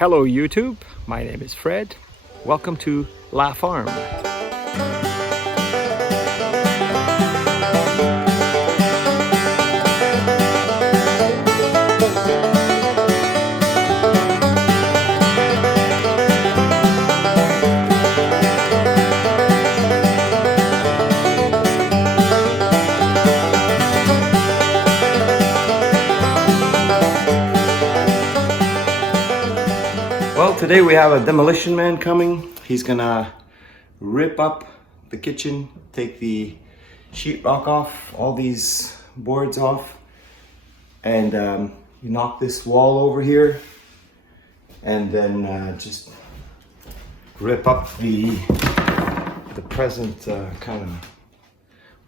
Hello YouTube, my name is Fred. Welcome to La Farm. Well, today we have a Demolition Man coming. He's gonna rip up the kitchen, take the sheetrock off, all these boards off, and knock this wall over here, and then just rip up the present kind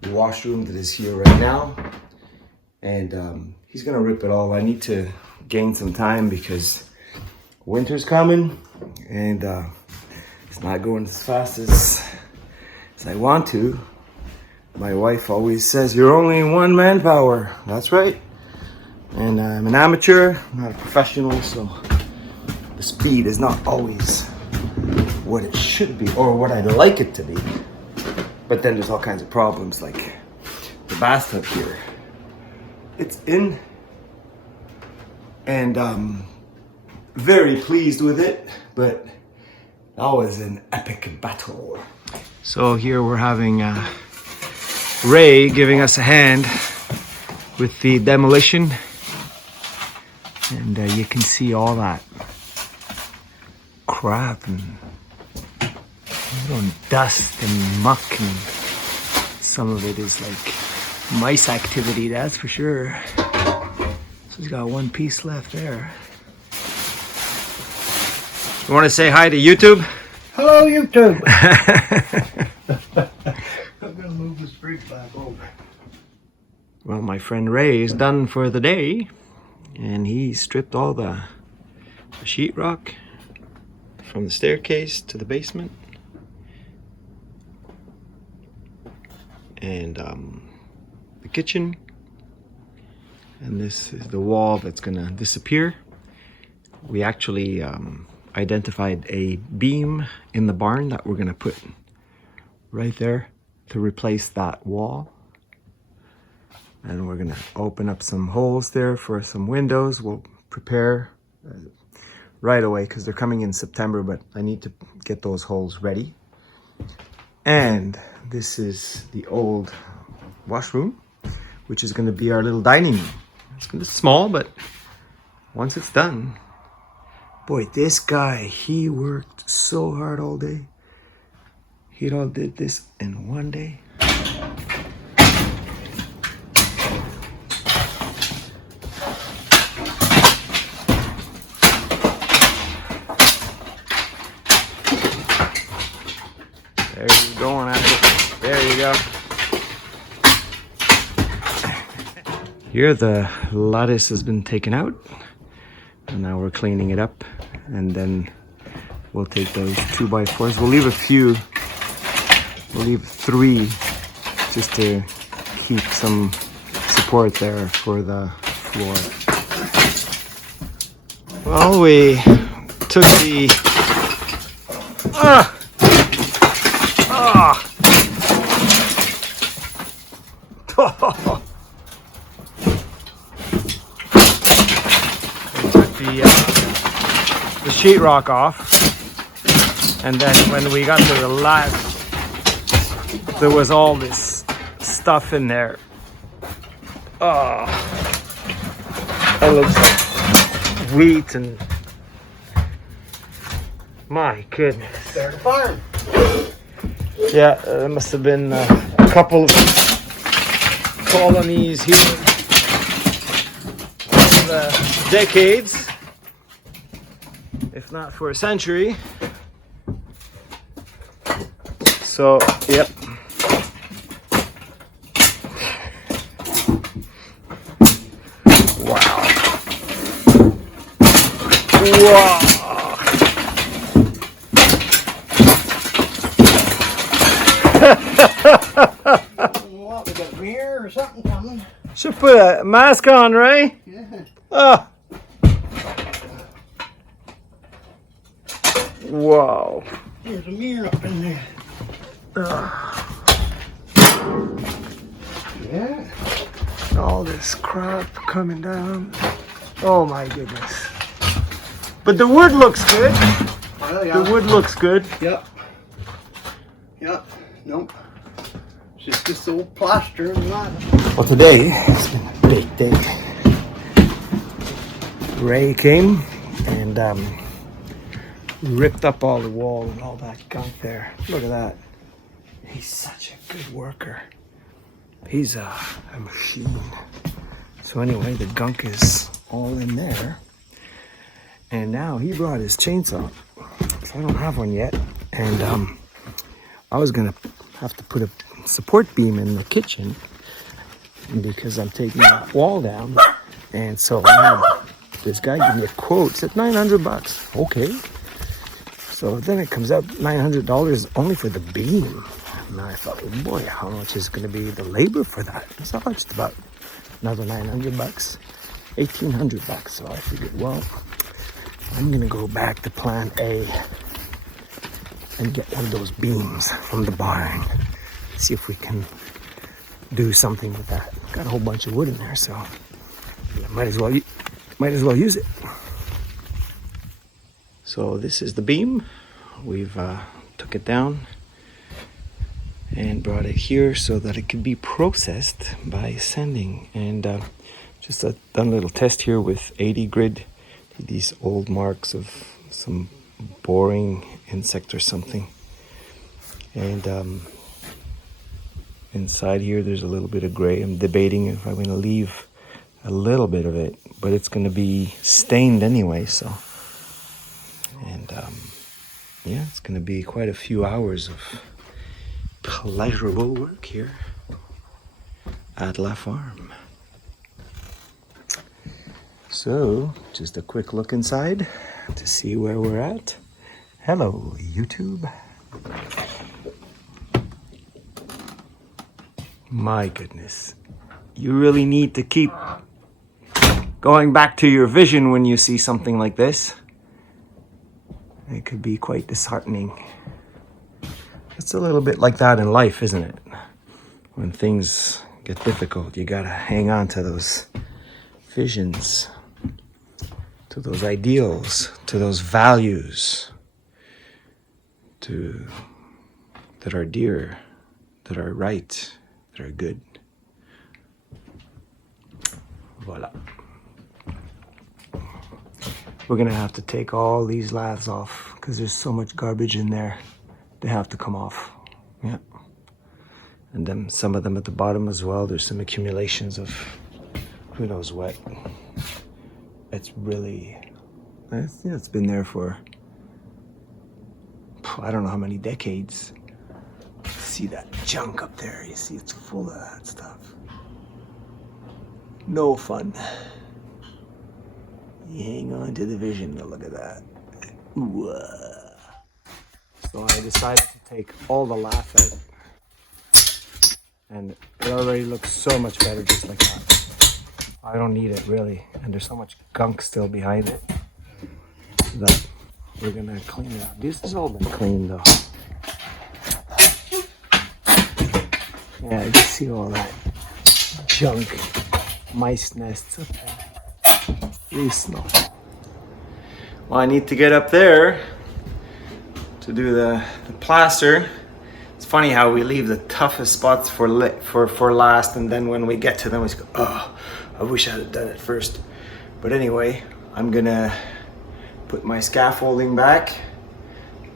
of washroom that is here right now. And he's gonna rip it all. I need to gain some time because winter's coming, and it's not going as fast as I want to. My wife always says, you're only one manpower. That's right. And I'm an amateur, not a professional, so the speed is not always what it should be or what I'd like it to be. But then there's all kinds of problems, like the bathtub here. It's in, and very pleased with it, but that was an epic battle. So here we're having Ray giving us a hand with the demolition, and you can see all that crap and dust and muck, and some of it is like mice activity, that's for sure. So he's got one piece left there. You want to say hi to YouTube? Hello, YouTube. I'm gonna move the street back over. Well, my friend Ray is done for the day, and he stripped all the sheetrock from the staircase to the basement, and the kitchen, and this is the wall that's gonna disappear. We actually identified a beam in the barn that we're gonna put right there to replace that wall, and we're gonna open up some holes there for some windows. We'll prepare right away because they're coming in September, but I need to get those holes ready. And this is the old washroom, which is gonna be our little dining room. It's gonna be small, but once it's done, boy, this guy, he worked so hard all day. He all did this in one day. There you go, Ashley. There you go. Here the lattice has been taken out, and now we're cleaning it up, and then we'll take those 2x4s. We'll leave a few. We'll leave 3 just to keep some support there for the floor. Well, we took the the sheetrock off, and then when we got to the last, there was all this stuff in there. Oh, that looks like wheat, and my goodness. There's the farm. Yeah, there must have been a couple of colonies here over the decades, if not for a century. So, yep. Wow. Wow. What, we got a mirror or something coming? Should put a mask on, right? Yeah. Oh. Whoa. There's a mirror up in there. Yeah. All this crap coming down. Oh my goodness. But the wood looks good. Well, yeah. The wood looks good. Yep. Yep. Nope. It's just this old plaster and that. Well, today has been a big day. Ray came and ripped up all the wall and all that gunk there. Look at that. He's such a good worker. He's a machine. So anyway, the gunk is all in there. And now he brought his chainsaw. So I don't have one yet. And I was gonna have to put a support beam in the kitchen because I'm taking that wall down. And so I had this guy give me a quote. It said $900. Okay. So then it comes out $900 only for the beam. And I thought, oh boy, how much is going to be the labor for that? So it's about another $900, $1,800. So I figured, well, I'm going to go back to plan A and get one of those beams from the barn. See if we can do something with that. Got a whole bunch of wood in there, so yeah, might as well use it. So this is the beam. We've took it down and brought it here so that it could be processed by sanding. And just done a little test here with 80 grit. These old marks of some boring insect or something. And inside here there's a little bit of gray. I'm debating if I'm going to leave a little bit of it, but it's going to be stained anyway, so. And yeah, it's going to be quite a few hours of pleasurable work here at La Farm. So, just a quick look inside to see where we're at. Hello, YouTube. My goodness. You really need to keep going back to your vision when you see something like this. It could be quite disheartening. It's a little bit like that in life, isn't it? When things get difficult, you gotta hang on to those visions, to those ideals, to those values, that are dear, that are right, that are good. Voila. We're gonna have to take all these laths off because there's so much garbage in there. They have to come off. Yeah. And then some of them at the bottom as well. There's some accumulations of who knows what. It's really, it's been there for I don't know how many decades. See that junk up there? You see it's full of that stuff. No fun. You hang on to the vision. Look at that. Ooh. So I decided to take all the lath out. And it already looks so much better just like that. I don't need it really. And there's so much gunk still behind it that we're gonna clean it up. This has all been cleaned though. Yeah, you see all that junk, mice nests up there. Really small. Well, I need to get up there to do the plaster. It's funny how we leave the toughest spots for last, and then when we get to them, we go, oh, I wish I had done it first. But anyway, I'm gonna put my scaffolding back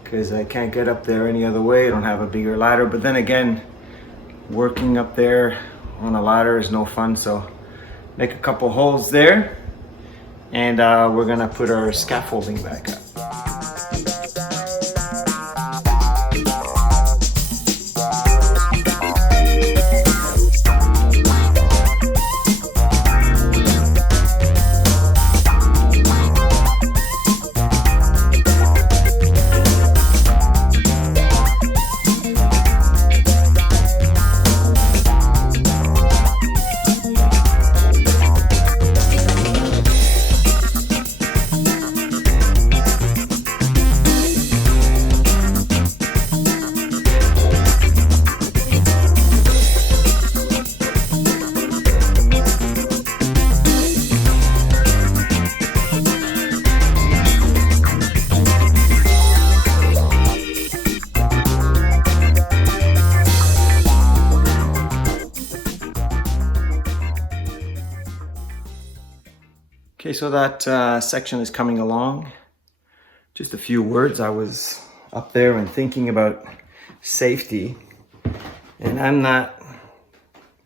because I can't get up there any other way. I don't have a bigger ladder. But then again, working up there on a ladder is no fun. So make a couple holes there, and we're gonna put our scaffolding back up. so that section is coming along. Just a few words. I was up there and thinking about safety, and I'm not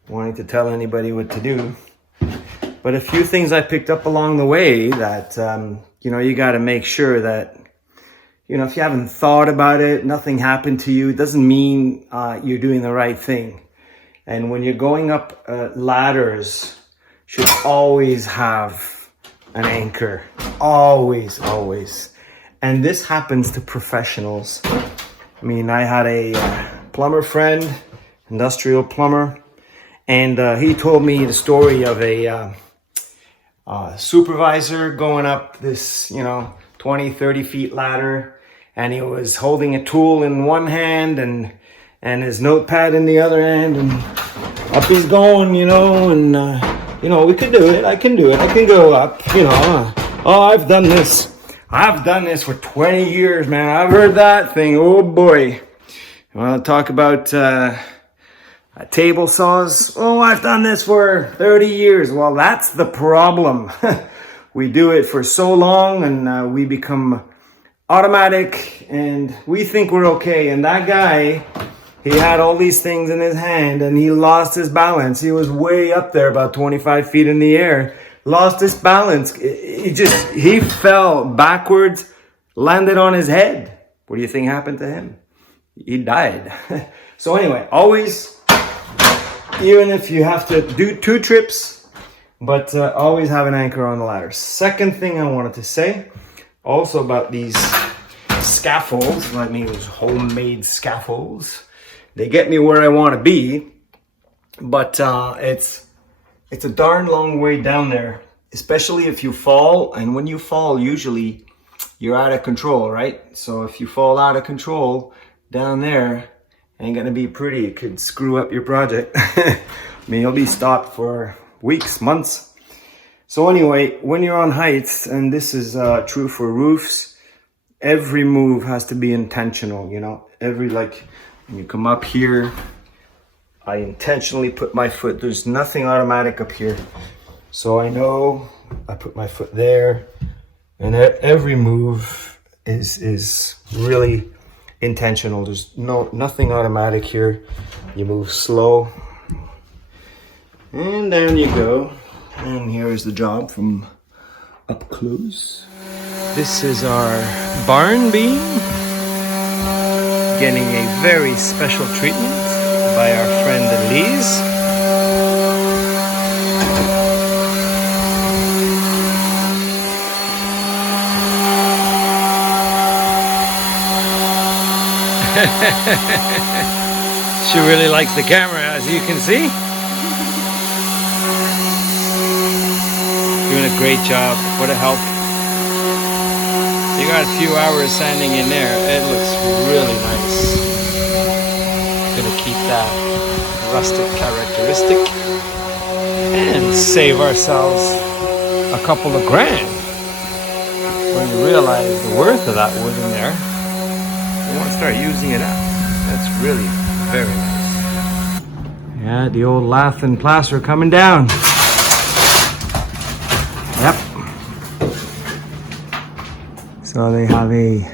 wanting to tell anybody what to do, but a few things I picked up along the way that, you got to make sure that, if you haven't thought about it, nothing happened to you, it doesn't mean you're doing the right thing. And when you're going up ladders, should always have an anchor. Always, always. And this happens to professionals. I mean, I had a plumber friend, industrial plumber, and he told me the story of a supervisor going up this, 20, 30 feet ladder, and he was holding a tool in one hand and his notepad in the other hand, and up he's going, and we could do it. I can do it. I can go up, Oh, I've done this. I've done this for 20 years, man. I've heard that thing. Oh boy. You want to talk about table saws? Oh, I've done this for 30 years. Well, that's the problem. We do it for so long, and we become automatic, and we think we're okay. And that guy, he had all these things in his hand, and he lost his balance. He was way up there, about 25 feet in the air. Lost his balance. He fell backwards, landed on his head. What do you think happened to him? He died. So anyway, always, even if you have to do 2 trips, but always have an anchor on the ladder. Second thing I wanted to say, also about these scaffolds, I mean those homemade scaffolds. They get me where I want to be, but it's a darn long way down there, especially if you fall. And when you fall, usually you're out of control, right? So if you fall out of control down there, ain't gonna be pretty. It could screw up your project. I mean, you'll be stopped for weeks, months. So anyway, when you're on heights, and this is true for roofs, every move has to be intentional, when you come up here, I intentionally put my foot, there's nothing automatic up here. So I know I put my foot there, and every move is really intentional. There's nothing automatic here. You move slow, and down you go. And here's the job from up close. This is our barn beam, getting a very special treatment by our friend Elise. She really likes the camera, as you can see. Doing a great job. What a help. You got a few hours sanding in there. It looks really nice. Gonna keep that rustic characteristic and save ourselves a couple of grand. When you realize the worth of that wood in there, you want to start using it up. That's really very nice. Yeah, the old lath and plaster coming down. Yep. So they have a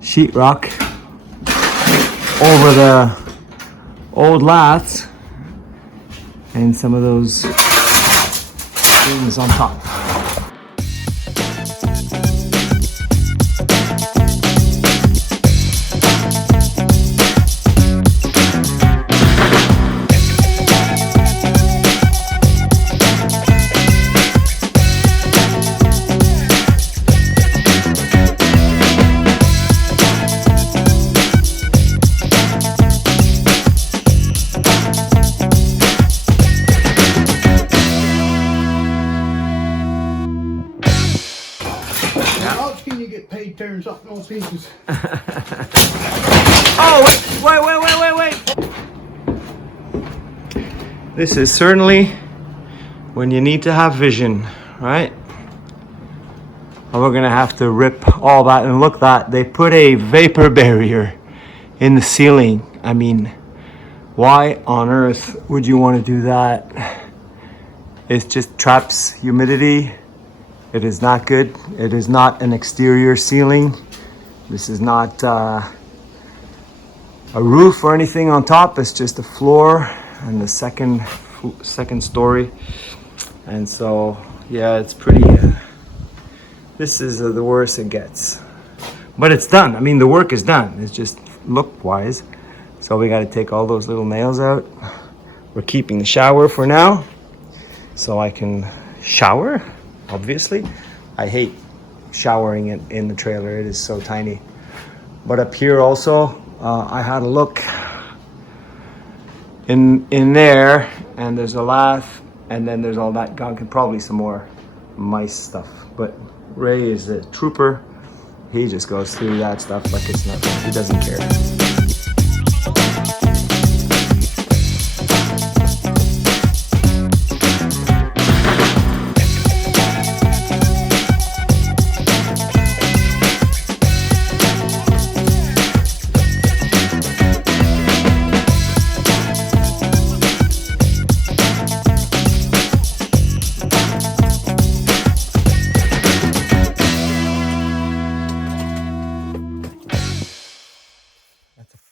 sheetrock over the old laths and some of those things on top. Tearing something all pieces. Oh, wait. This is certainly when you need to have vision, right? And we're gonna have to rip all that, and look that they put a vapor barrier in the ceiling. I mean, why on earth would you want to do that? It just traps humidity It is not good. It is not an exterior ceiling. This is not a roof or anything on top. It's just a floor and the second story. And so, yeah, it's pretty, this is the worst it gets. But it's done. I mean, the work is done. It's just look-wise. So we got to take all those little nails out. We're keeping the shower for now, so I can shower, obviously. I hate showering in the trailer. It is so tiny. But up here also, I had a look in there, and there's a lath, and then there's all that gunk and probably some more mice stuff. But Ray is a trooper. He just goes through that stuff like it's nothing. He doesn't care.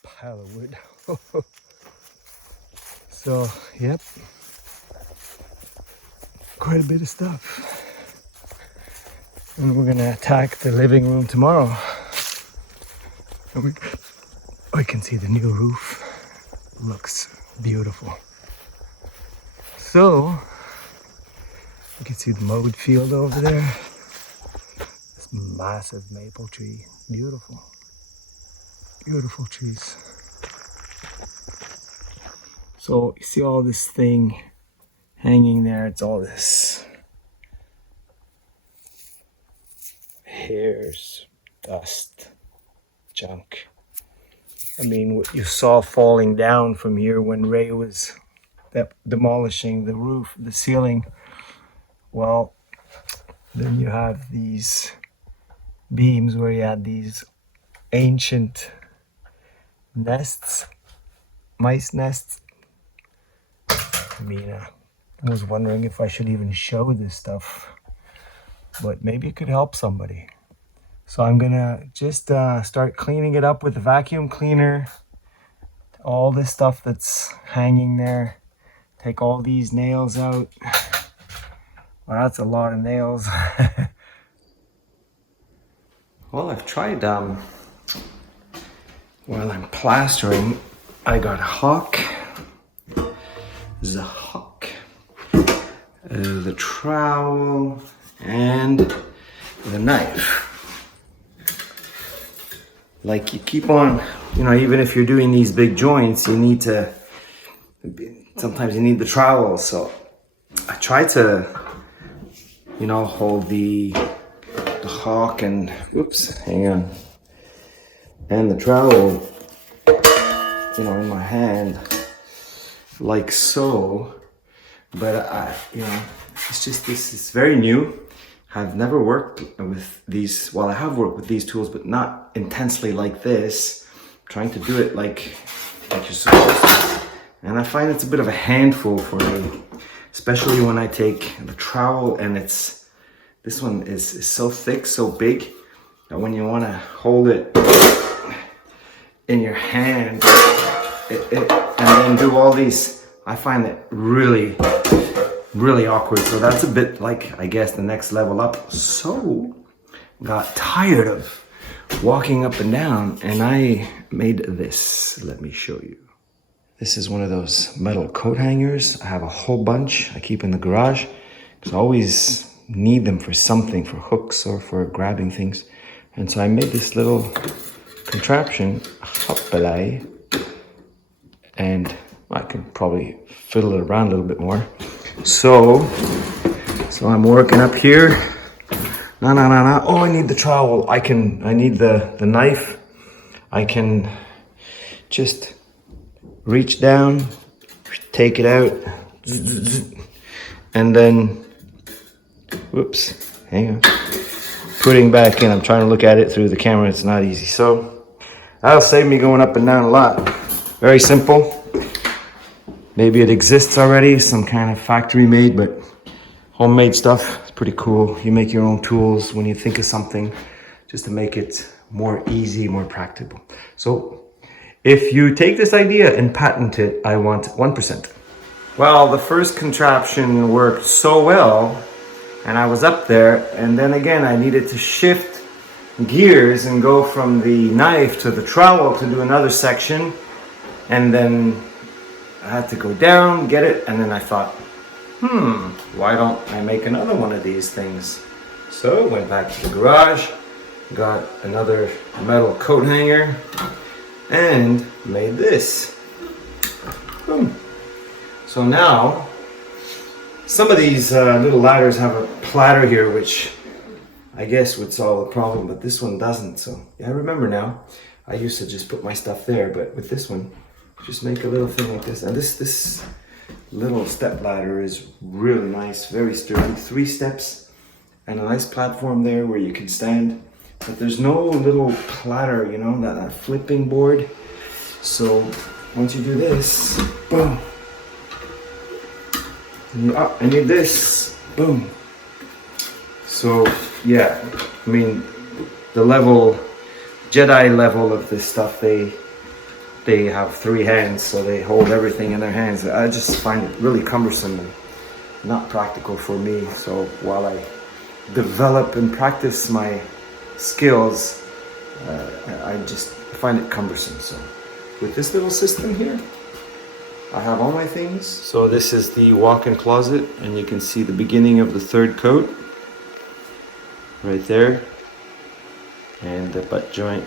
Pile of wood. So, yep, quite a bit of stuff. And we're gonna attack the living room tomorrow. And we can see the new roof. Looks beautiful. So, you can see the mowed field over there. This massive maple tree. Beautiful. Beautiful trees. So you see all this thing hanging there. It's all this hairs, dust, junk. I mean, what you saw falling down from here when Ray was demolishing the roof, the ceiling. Well, then you have these beams where you had these ancient nests, mice nests. I mean, I was wondering if I should even show this stuff, but maybe it could help somebody. So I'm gonna just start cleaning it up with the vacuum cleaner. All this stuff that's hanging there. Take all these nails out. Well, that's a lot of nails. Well, I've tried, while I'm plastering, I got Hawk, the Hawk, the trowel, and the knife. Like, you keep on, you know, even if you're doing these big joints, you need to, sometimes you need the trowel. So I try to, you know, hold the Hawk and, whoops, hang on, and the trowel, you know, in my hand, like so. But you know, it's just, this is very new. I've never worked with these, well, I have worked with these tools, but not intensely like this. I'm trying to do it like you're supposed to. And I find it's a bit of a handful for me, especially when I take the trowel and this one is so thick, so big, that when you want to hold it in your hand and then do all these, I find it really, really awkward. So that's a bit like, I guess, the next level up. So got tired of walking up and down, and I made this. Let me show you. This is one of those metal coat hangers. I have a whole bunch I keep in the garage because I always need them for something, for hooks or for grabbing things. And so I made this little contraption, hoppalai, and I could probably fiddle it around a little bit more. So I'm working up here. No. Oh, I need the trowel. I need the knife. I can just reach down, take it out, and then, whoops, hang on. Putting back in. I'm trying to look at it through the camera. It's not easy. So that'll save me going up and down a lot. Very simple. Maybe it exists already, some kind of factory made, but homemade stuff, pretty cool. You make your own tools when you think of something, just to make it more easy, more practical. So if you take this idea and patent it, I want 1%. Well, the first contraption worked so well, and I was up there, and then again I needed to shift gears and go from the knife to the trowel to do another section, and then I had to go down, get it, and then I thought, why don't I make another one of these things? So went back to the garage, got another metal coat hanger, and made this. Boom. So now, some of these little ladders have a platter here, which I guess would solve the problem, but this one doesn't. So yeah, I remember now. I used to just put my stuff there, but with this one, just make a little thing like this. And this little step ladder is really nice, very sturdy. 3 steps and a nice platform there where you can stand. But there's no little platter, you know, that flipping board. So once you do this, boom. I need this, boom. So yeah, I mean, the level, Jedi level of this stuff, they have 3 hands, so they hold everything in their hands. I just find it really cumbersome and not practical for me. So while I develop and practice my skills, I just find it cumbersome. So with this little system here, I have all my things. So this is the walk-in closet, and you can see the beginning of the 3rd coat right there, and the butt joint.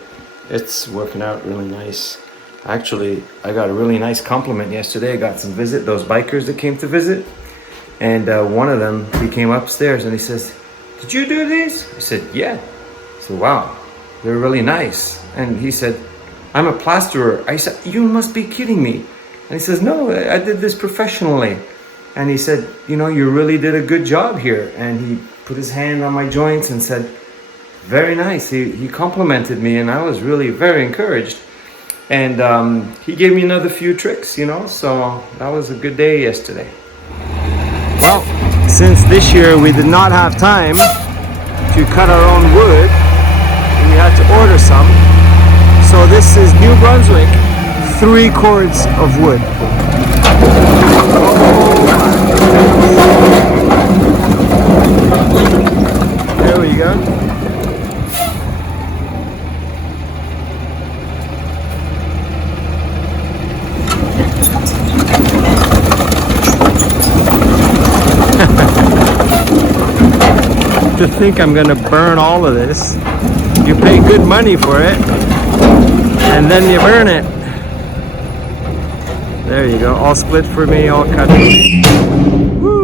It's working out really nice. Actually, I got a really nice compliment yesterday. I got some those bikers that came to visit, and one of them, he came upstairs and he says, "Did you do these?" I said, "Yeah." I said, "Wow, they're really nice." And he said, "I'm a plasterer." I said, "You must be kidding me." And he says, "No, I did this professionally." And he said, "You know, you really did a good job here." And he put his hand on my joints and said, "Very nice." He complimented me, and I was really very encouraged. And he gave me another few tricks, you know, so that was a good day yesterday. Well, since this year we did not have time to cut our own wood, we had to order some. So this is New Brunswick, 3 cords of wood. There we go. To think I'm gonna burn all of this. You pay good money for it, and then you burn it. There you go, all split for me, all cut for me. Woo!